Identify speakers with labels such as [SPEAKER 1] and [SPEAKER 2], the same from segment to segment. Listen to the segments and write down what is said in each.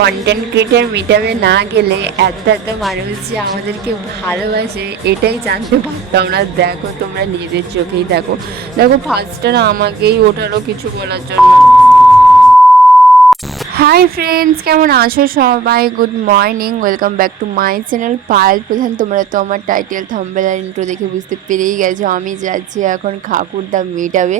[SPEAKER 1] Content creator মিটাবে না গেলে এত এত মানুষ যে আমাদেরকে ভালোবাসে, এটাই জানতে পারতাম না। দেখো, তোমরা নিজের চোখেই দেখো। দেখো ফার্স্টটা না আমাকেই ওঠারও কিছু বলার জন্য। হাই ফ্রেন্ডস কেমন আছো সবাই? Good morning welcome back to my channel Payel Pradhan তোমরা তো আমার টাইটেল থাম্বেল আর ইন্ট্রো দেখে বুঝতে পেরেই গেছো। আমি যাচ্ছি এখন খাকুরদা মেটাবে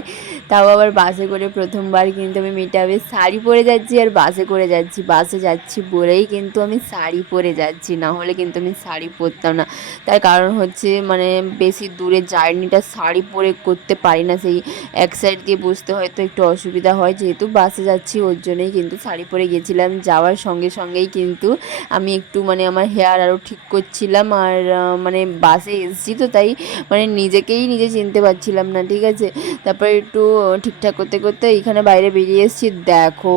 [SPEAKER 1] তাও আবার বাসে করে প্রথমবার কিন্তু আমি মেটাবে শাড়ি পরে যাচ্ছি আর বাসে করে যাচ্ছি। বাসে যাচ্ছি বলেই কিন্তু আমি শাড়ি পরে যাচ্ছি। না হলে কিন্তু আমি শাড়ি পরতাম না। তার কারণ হচ্ছে মানে বেশি দূরে জার্নিটা শাড়ি পরে করতে পারি না। সেই এক সাইড দিয়ে বসতে হয়তো একটু অসুবিধা হয়। যেহেতু বাসে যাচ্ছি, ওর জন্যই কিন্তু শাড়ি পরে গেছিলাম, যাওয়ার সঙ্গে সঙ্গেই কিন্তু আমি একটু মানে আমার হেয়ার আরও ঠিক করছিলাম আর মানে বাসে এসেছি তো তাই মানে নিজেকেই নিজে চিনতে পারছিলাম না, ঠিক আছে? তারপরে একটু ঠিকঠাক করতে করতে এখানে বাইরে বেরিয়ে এসেছি, দেখো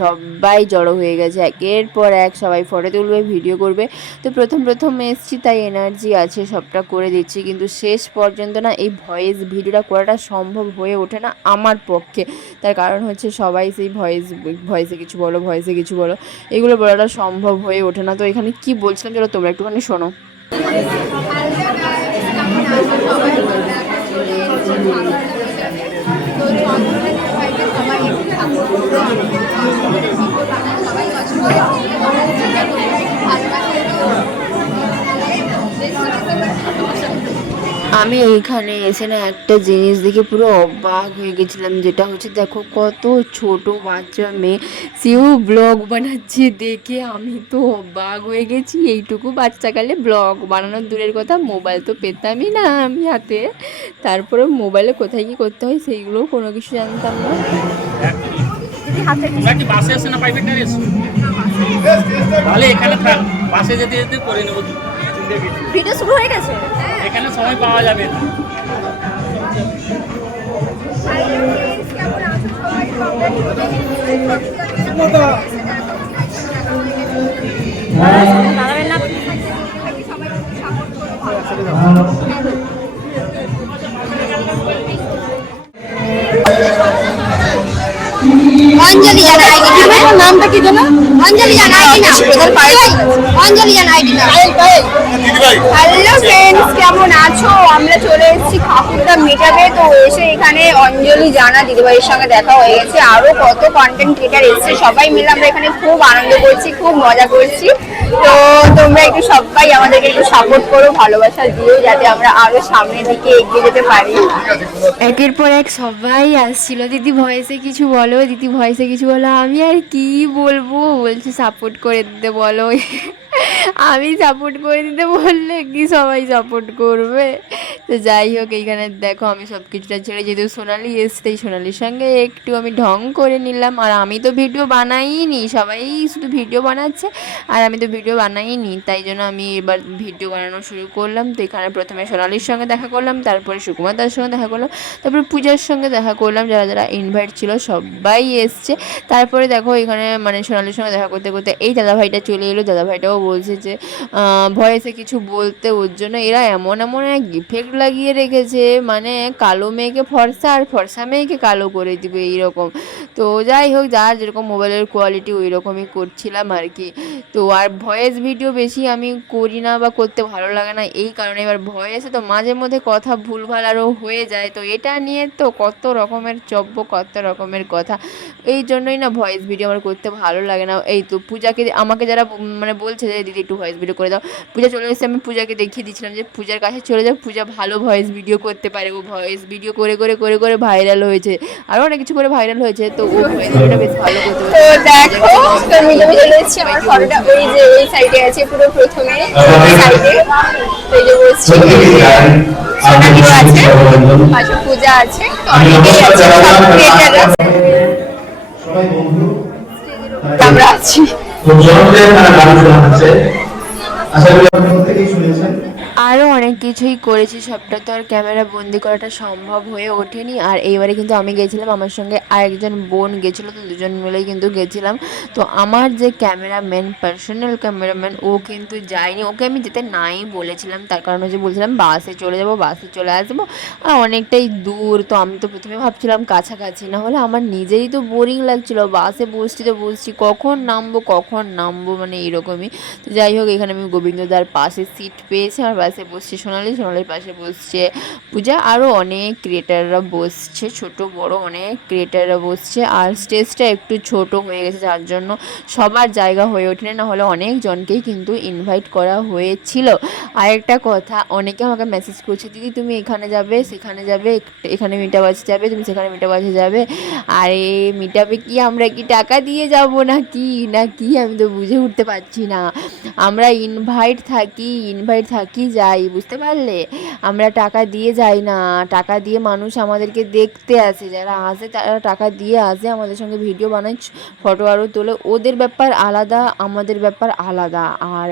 [SPEAKER 1] সবাই জড়ো হয়ে গেছে, একের পর এক সবাই ফটো তুলবে ভিডিও করবে। তো প্রথম প্রথম এসেছি তাই এনার্জি আছে, সবটা করে দিচ্ছি, কিন্তু শেষ পর্যন্ত না এই ভয়েস ভিডিওটা করাটা সম্ভব হয়ে ওঠে না আমার পক্ষে। তার কারণ হচ্ছে সবাই সেই ভয়েস ভয়েসে কিছু বলো, ভয়েসে কিছু বলো। এগুলো বলাটা সম্ভব হয়ে ওঠে না। তো এখানে কি বলছিলাম, যেটা তোমরা একটুখানি শোনো। আমি এইখানে এসে না একটা জিনিস দেখে পুরো অবাক হয়ে গেছিলাম। যেটা হচ্ছে দেখো কত ছোট বাচ্চা মেয়ে। সেও ব্লগ বানাচ্ছে দেখে আমি তো অবাক হয়ে গেছি। এইটুকু বাচ্চাকালে ব্লগ বানানোর দূরের কথা মোবাইল তো পেতামই না আমি হাতে। তারপরে মোবাইলে কোথায় কি করতে হয় সেইগুলোও কোনো কিছু জানতাম না।
[SPEAKER 2] বাসে আসে না প্রাইভেট গাড়ি এখানে থাক বাসে যেতে যেতে করে নেব।
[SPEAKER 3] ভিডিও শুরু হয়ে গেছে?
[SPEAKER 2] এখানে সময় পাওয়া যাবে না।
[SPEAKER 3] দাঁড়াবেন না।
[SPEAKER 4] অঞ্জলি জানা আইডি নাম নামটা কি জানা অঞ্জলি জানা আইডি নাম প্রধান পাইল অঞ্জলি জানা আইডি নাম হ্যালো ফ্রেন্ডস কেমন আছো? আমরা চলে এসেছি খাকুরদা মিটাবে তো এসে এখানে অঞ্জলি জানা দিদিভাইয়ের সঙ্গে দেখা হয়ে গেছে। আরও কত কন্টেন্ট ক্রিয়েটার এসেছে। সবাই মিলে আমরা এখানে খুব আনন্দ করছি খুব মজা করছি। তো তোমরা একটু সবাই আমাদেরকে একটু সাপোর্ট করো, ভালোবাসা দিও, যাতে আমরা আরও সামনের দিকে এগিয়ে যেতে পারি।
[SPEAKER 1] একের পর এক সবাই আসছিল। দিদি ভয়েসে কিছু বলো, দিদি ভয়েসে কিছু বলো। আমি আর কি বলব? বলছি সাপোর্ট করে দিতে বলো। আমি সাপোর্ট করে দিতে বললে কি সবাই সাপোর্ট করবে? তো যাই হোক, এইখানে দেখো আমি সব কিছুটা ছেড়ে যেহেতু সোনালি এসতেই সোনালির সঙ্গে একটু আমি ঢং করে নিলাম। আর আমি তো ভিডিও বানাইনি, সবাই শুধু ভিডিও বানাচ্ছে, আর আমি তো ভিডিও বানাইনি, তাই জন্য আমি এবার ভিডিও বানানো শুরু করলাম। তো এখানে প্রথমে সোনালির সঙ্গে দেখা করলাম, তারপরে সুকুমার দার সঙ্গে দেখা করলাম, তারপরে পূজার সঙ্গে দেখা করলাম, যারা যারা ইনভাইট ছিল সবাই এসছে। তারপরে দেখো এখানে মানে সোনালির সঙ্গে দেখা করতে করতে এই দাদাভাইটা চলে এলো, দাদাভাইটাও বলছে যে ভয়েসে কিছু বলতে ওর জন্য এরা এমন এমন এক ইফেক্ট লাগিয়ে রেখেছে মানে কালো মেয়েকে ফর্সা আর ফর্সা মেয়েকে কালো করে দিবে এইরকম। তো যাই হোক, যা যেরকম মোবাইলের কোয়ালিটি ওই রকমই করছিলাম আর কি। তো আর ভয়েস ভিডিও বেশি আমি করি না বা করতে ভালো লাগে না এই কারণে এবার ভয়েসে তো মাঝে মধ্যে কথা ভুলভাল আরও হয়ে যায় তো এটা নিয়ে তো কত রকমের চব্য কত রকমের কথা। এই জন্যই না ভয়েস ভিডিও আমার করতে ভালো লাগে না। এই তো পূজাকে আমাকে যারা মানে বলছে যে দিদি একটু ভয়েস ভিডিও করে দাও। পূজা চলে এসেছে আমি পূজাকে দেখিয়ে দিচ্ছিলাম যে পূজার কাছে চলে যাও পূজা ভালো ভয়েস ভিডিও করতে পারে। ও ভয়েস ভিডিও করে করে করে করে ভাইরাল হয়েছে। আরও অনেক কিছু করে ভাইরাল হয়েছে তো ও ভয়েস ভিডিওটা বেশ ভালো করতে
[SPEAKER 4] ওই যে ওই সাইডে আছে পুরো প্রথমে সাইডে তো যে বসছি সোনালিও আছে। পাশে পূজা আছে। অনেকেই সব আমরা আছি।
[SPEAKER 5] আশা করি
[SPEAKER 1] আরও অনেক কিছুই করেছি, সবটা তো আর ক্যামেরা বন্দি করাটা সম্ভব হয়ে ওঠেনি। আর এইবারে কিন্তু আমি গেছিলাম, আমার সঙ্গে আরেকজন বোন গেছিল, তো দুজন মিলেই কিন্তু গেছিলাম। তো আমার যে ক্যামেরাম্যান, পার্সোনাল ক্যামেরাম্যান, ও কিন্তু যায়নি। ওকে আমি যেতে নাই বলেছিলাম, তার কারণ হচ্ছে বলছিলাম, বাসে চলে যাব, বাসে চলে আসব। আর অনেকটাই দূর, তো আমি তো প্রথমে ভাবছিলাম কাছাকাছি, না হলে আমার নিজেই তো বোরিং লাগছিল। বাসে বসছি তো বসছি, কখন নামবো কখন নামবো মানে এরকমই তো যাই হোক, এখানে আমি গোবিন্দদার পাশে সিট পেয়েছি, আমার পাশে বসছে, সোনালি সোনালির পাশে বসছে। পূজা আরও অনেক ক্রিয়েটাররা বসছে, ছোট, বড় অনেক ক্রিয়েটাররা বসছে। আর স্টেজটা একটু ছোট হয়ে গেছে, যার জন্য সবার জায়গা হয়ে ওঠেনি না হলে অনেক জনকেই কিন্তু ইনভাইট করা হয়েছিল। আর একটা কথা, অনেকে আমাকে মেসেজ করছে, দিদি, তুমি এখানে যাবে, সেখানে যাবে, এখানে মিটাবাজে যাবে, তুমি সেখানে মিটাবাজে যাবে। আর আরে মিটাবে কি, আমরা কি টাকা দিয়ে যাব না কি না কি আমি তো বুঝে উঠতে পারছি না। আমরা ইনভাইট থাকি ইনভাইট থাকি যাই, বুঝতে পারলে? আমরা টাকা দিয়ে যাই না। টাকা দিয়ে মানুষ আমাদেরকে দেখতে আসে। যারা আসে, তারা টাকা দিয়ে আসে, আমাদের সঙ্গে ভিডিও বানায় ফটো আরও তোলে। ওদের ব্যাপার আলাদা, আমাদের ব্যাপার আলাদা। আর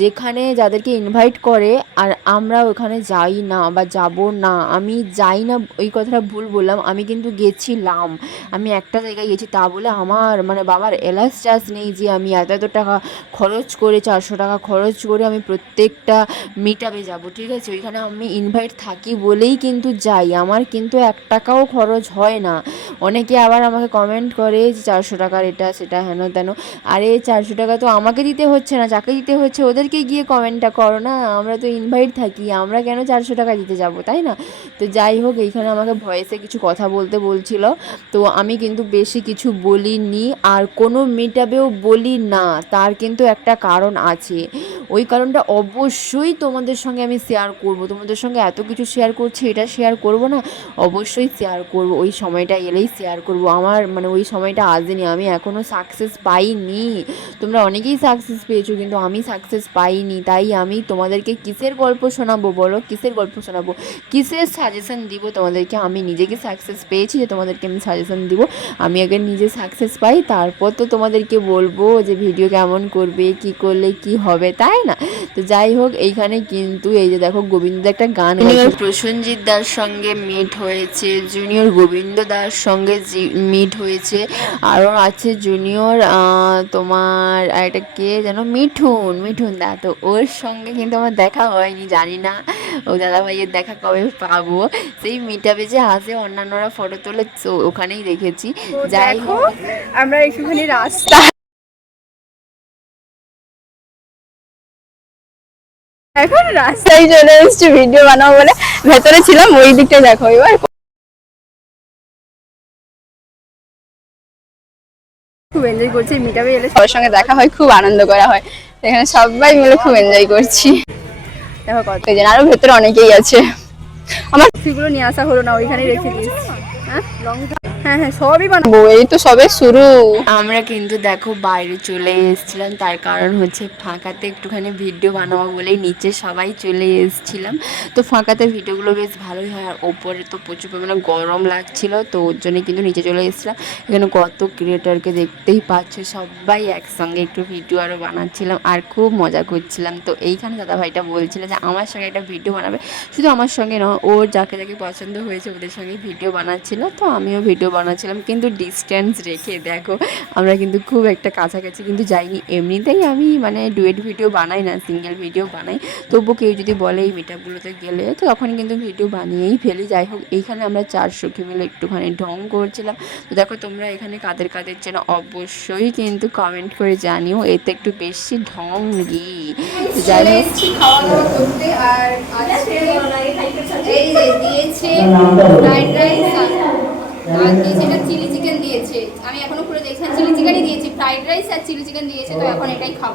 [SPEAKER 1] যেখানে যাদেরকে ইনভাইট করে, আর আমরা ওখানে যাই না বা যাব না, আমি যাই না, ওই কথাটা ভুল বললাম। আমি কিন্তু গেছিলাম। আমি একটা জায়গায় গেছি, তা বলে আমার মানে বাবার এলাস চার্জ নেই যে আমি এত এত টাকা খরচ করে, চারশো টাকা খরচ করে আমি প্রত্যেকটা মিটাবে যাব, ঠিক আছে? ওইখানে আমি ইনভাইট থাকি বলেই কিন্তু যাই। আমার কিন্তু এক টাকাও খরচ হয় না। অনেকে আবার আমাকে কমেন্ট করে যে, চারশো টাকার এটা, সেটা, হেন, তেন। আরে, চারশো টাকা তো আমাকে দিতে হচ্ছে না, যাকে দিতে হচ্ছে ওদেরকে গিয়ে কমেন্টটা করো না। আমরা তো ইনভাইট থাকি, আমরা কেন চারশো টাকা দিতে যাব, তাই না? তো যাই হোক, এইখানে আমাকে ভয়েসে কিছু কথা বলতে বলছিল। তো আমি কিন্তু বেশি কিছু বলিনি, আর কোনো মিটাবেও বলি না, তার কিন্তু একটা কারণ আছে। ওই কারণটা অবশ্যই তোমাদের সঙ্গে আমি শেয়ার করব। তোমাদের সঙ্গে এত কিছু শেয়ার করছি, এটা শেয়ার করব না, অবশ্যই শেয়ার করব। ওই সময়টা এলেই শেয়ার করব। আমার মানে ওই সময়টা আসেনি, আমি এখনও সাকসেস পাইনি। তোমরা অনেকেই সাকসেস পেয়েছ, কিন্তু আমি সাকসেস পাইনি। তাই আমি তোমাদেরকে কিসের গল্প শোনাবো বলো? কিসের গল্প শোনাবো? কিসের সাজেশন দিব তোমাদেরকে? আমি নিজেকে সাকসেস পেয়েছি যে তোমাদেরকে আমি সাজেশন দিব। আমি আগে নিজে সাকসেস পাই, তারপর তো তোমাদেরকে বলব যে ভিডিও কেমন করবে, কি করলে কি হবে, তাই না? তো যাই হোক, এইখানে কিন্তু এই যে দেখো গোবিন্দ একটা গান জুনিয়র প্রসেনজিৎ দার সঙ্গে মিট হয়েছে জুনিয়র গোবিন্দ দার সঙ্গে মিট হয়েছে আরও আছে জুনিয়র তোমার আর এটা কে যেন? মিঠুন মিঠুন দা। তো ওর সঙ্গে কিন্তু আমার দেখা হয়নি জানি না। ও দাদা ভাইয়ের দেখা কবে পাবো? সেই মিটাবে যে আসে অন্যান্যরা ফটো তোলে তো ওখানেই দেখেছি। যাই হোক।
[SPEAKER 4] আমরা একটুখানি রাস্তা এখন রাস্তায় চলে এসেছি ভিডিও বানাবো বলে ভেতরে ছিলাম, ওই দিকটা দেখো এবার। খুব এনজয় করছি মিটাবে এলে সবার সঙ্গে দেখা হয়, খুব আনন্দ করা হয়। এখানে সবাই মিলে খুব এনজয় করছি। দেখো কতজন, আরও ভেতরে অনেকেই আছে। আমার সেগুলো নিয়ে আসা হলো না, ওইখানেই রেখে দিয়েছি। হ্যাঁ হ্যাঁ সবই বানাবো। এই তো সবে শুরু।
[SPEAKER 1] আমরা কিন্তু দেখো বাইরে চলে এসেছিলাম, তার কারণ হচ্ছে ফাঁকাতে একটুখানি ভিডিও বানাবো বলেই নিচে সবাই চলে এসেছিলাম। তো ফাঁকাতে ভিডিওগুলো বেশ ভালোই হয়, আর ওপরে তো প্রচুর পরিমাণে গরম লাগছিল, তো ওর জন্য কিন্তু নিচে চলে এসেছিলাম। এখানে কত ক্রিয়েটারকে দেখতেই পাচ্ছ, সবাই একসঙ্গে একটু ভিডিও আরও বানাচ্ছিলাম আর খুব মজা করছিলাম। তো এইখানে দাদা ভাইটা বলছিল যে, আমার সঙ্গে একটা ভিডিও বানাবে। শুধু আমার সঙ্গে নয়, ওর যাকে যাকে পছন্দ হয়েছে ওদের সঙ্গে ভিডিও বানাচ্ছিল। তো আমিও ভিডিও বানাচ্ছিলাম কিন্তু ডিস্টেন্স রেখে দেখো আমরা কিন্তু খুব একটা কাছাকাছি কিন্তু যাইনি এমনিতেই আমি মানে ডুয়েট ভিডিও বানাই না সিঙ্গেল ভিডিও বানাই তবু কেউ যদি বলে এই মিটাপগুলোতে গেলে তো তখন কিন্তু ভিডিও বানিয়েই ফেলি যাই হোক এইখানে আমরা চার সখী মিলে একটুখানি ঢং করছিলাম তো দেখো তোমরা এখানে কাদের কাদের যেন অবশ্যই কিন্তু কমেন্ট করে জানিও এতে একটু বেশি ঢং তো যাই হোক
[SPEAKER 4] খাওয়া দাওয়া করতে আর এই যে দিয়েছে ফ্রাইড রাইস আর দিয়েছে এটা চিলি চিকেন দিয়েছে, আমি এখনও পুরো দেখছি চিলি চিকেনই দিয়েছি, ফ্রাইড রাইস আর চিলি চিকেন দিয়েছে, তো এখন এটাই খাব।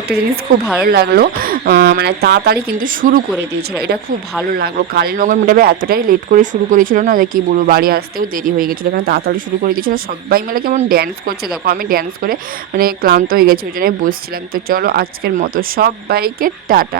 [SPEAKER 1] একটা জিনিস খুব ভালো লাগল। মানে তাড়াতাড়ি কিন্তু শুরু করে দিয়েছিল। এটা খুব ভালো লাগল। কালীনগর মিটাপে এতটাই লেট করে শুরু করেছিল না যে কি বলব, বাড়ি আসতেও দেরি হয়ে গেছিল। এখানে তাড়াতাড়ি শুরু করে দিয়েছিল। সবাই মিলে কেমন ড্যান্স করছে। দেখো, আমি ড্যান্স করে মানে ক্লান্ত হয়ে গেছি ওই জন্য বসছিলাম। তো চলো আজকের মতো সবাইকে টাটা।